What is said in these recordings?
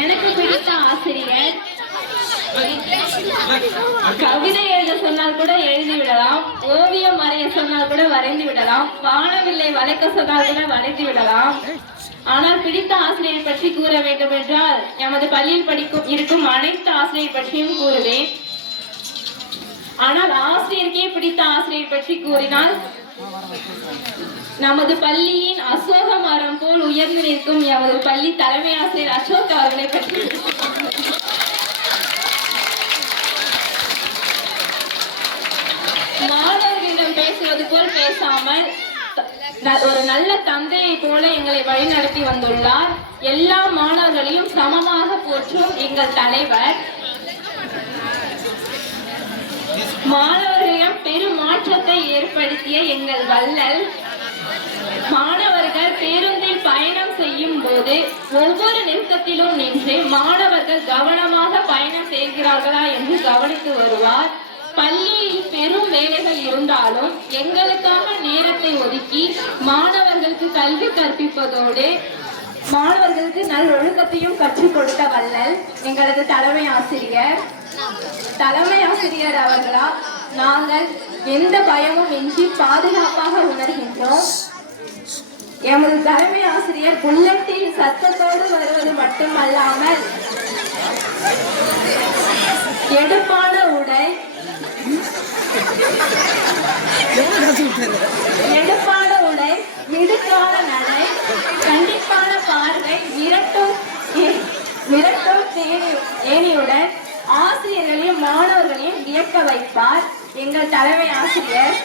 எனக்கு பிடித்த ஆசிரியர் கவிதை எழுத சொன்னால் கூட எழுதி விடலாம், ஓவியம் வரைய சொன்னால் கூட வரைந்து விடலாம், வானவில்லை வளைக்க சொன்னால் கூட வளைத்து விடலாம். ஆனால் பிடித்த ஆசிரியர் பற்றி கூற வேண்டும் என்றால் எமது பள்ளியில் இருக்கும் அனைத்து ஆசிரியர் பற்றியும் கூறுவேன். ஆனால் ஆசிரியருக்கே பிடித்த ஆசிரியர் பற்றி கூறினால் நமது பள்ளியின் அசோக மரம் போல் உயர்ந்து நிற்கும் எமது பள்ளி தலைமை ஆசிரியர் அசோக் அவர்களை பற்றி மாணவர்களிடம் பேசுவது போல் பேசாமல் ஒரு நல்ல தந்தையை போல எங்களை வழிநடத்தி வந்துள்ளார். எல்லா மாணவர்களையும் சமமாக போற்றும் எங்கள் தலைவர். மாணவர்களிடம் பெரும் மாற்றத்தை ஏற்படுத்திய எங்கள் வள்ளல். மாணவர்கள் பேருந்தில் பயணம் செய்யும் போது ஒவ்வொரு நிறுத்தத்திலும் நின்று மாணவர்கள் கவனமாக பயணம் செய்கிறார்களா என்று கவனித்து வருவார். பள்ளியில் பெரும் வேலைகள் இருந்தாலும் எங்களுக்காக நேரத்தை ஒதுக்கி மாணவர்களுக்கு கல்வி கற்பிப்பதோடு மாணவர்களுக்கு நல் ஒழுக்கத்தையும் கற்றுக் கொடுத்த வள்ளல் எங்களது தலைமை ஆசிரியர். தலைமை ஆசிரியர் அவர்களால் நாங்கள் எந்த பயமும் இன்றி பாதுகாப்பாக உணர்கின்றோம். எமது தலைமை ஆசிரியர் புல்லட்டில் சத்தத்தோடு வருவது மட்டுமல்லாமல் எடுப்பான உடை, மிடுக்கான நடை, கண்டிப்பான பார்வை, மிரட்டும் ஏனியுடன் ஆசிரியர்களையும் மாணவர்களையும் வியக்க வைப்பார் எங்கள் தலைமை ஆசிரியர்.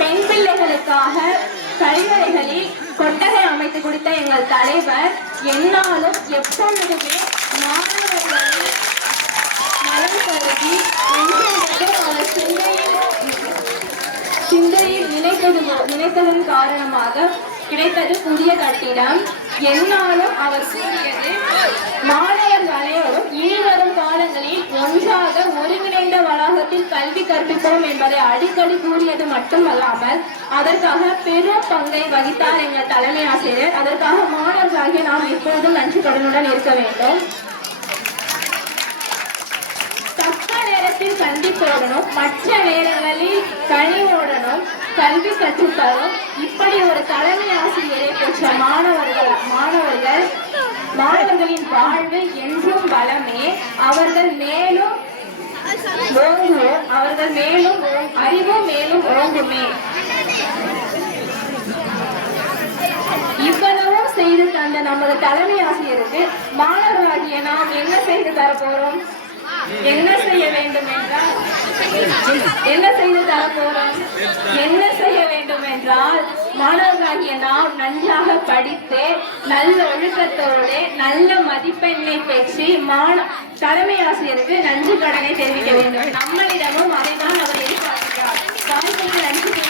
பெண் பிள்ளைகளுக்காக கழிவறைகளில் கொட்டகை அமைத்து கொடுத்த எங்கள் தலைவர் என்னாலும் எப்பொழுதுமே மாணவர்களை நலம் கருதி அவர் சிந்தையில் நினைத்ததன் காரணமாக கிடைத்தது புதிய கட்டிடம். என்னாலும் அவர் கூறியது மாணவர்கள் அனைவரும் இனிவரும் காலங்களில் ஒன்றாக ஒருங்கிணைந்த வளாகத்தில் கல்வி கற்பிப்போம் என்பதை அடிக்கடி கூறியது மட்டுமல்லாமல் அதற்காக பெரும் பங்கை வகித்தார் எங்கள் தலைமை ஆசிரியர். அதற்காக மாணவர்களாகிய நாம் எப்போதும் நன்றி கடனுடன் இருக்க வேண்டும். தக்க நேரத்தில் கண்டிப்போடணும், மற்ற நேரங்களில் கனிவோடனும் கல்வி கற்றுத்தரும் இப்படி ஒரு தலைமை ஆசிரியரை பெற்ற மாணவர்களின் வாழ்வு என்றும் பலமே. அவர்கள் மேலும் அறிவும் மேலும் ஓங்குமே. இவ்வளவும் செய்து தந்த நமது தலைமை ஆசிரியருக்கு மாணவர்களாகிய நாம் என்ன செய்து தரப்போறோம்? என்ன செய்ய வேண்டும் என்றால் மாணவர்களாகிய நாம் நன்றாக படித்து நல்ல ஒழுக்கத்தோடு நல்ல மதிப்பெண்ணை பெற்று தலைமை ஆசிரியருக்கு நன்றி கடனை தெரிவிக்க வேண்டும். நம்மளிடமும் அதைதான் அவர் எதிர்பார்க்கிறார். நன்றி.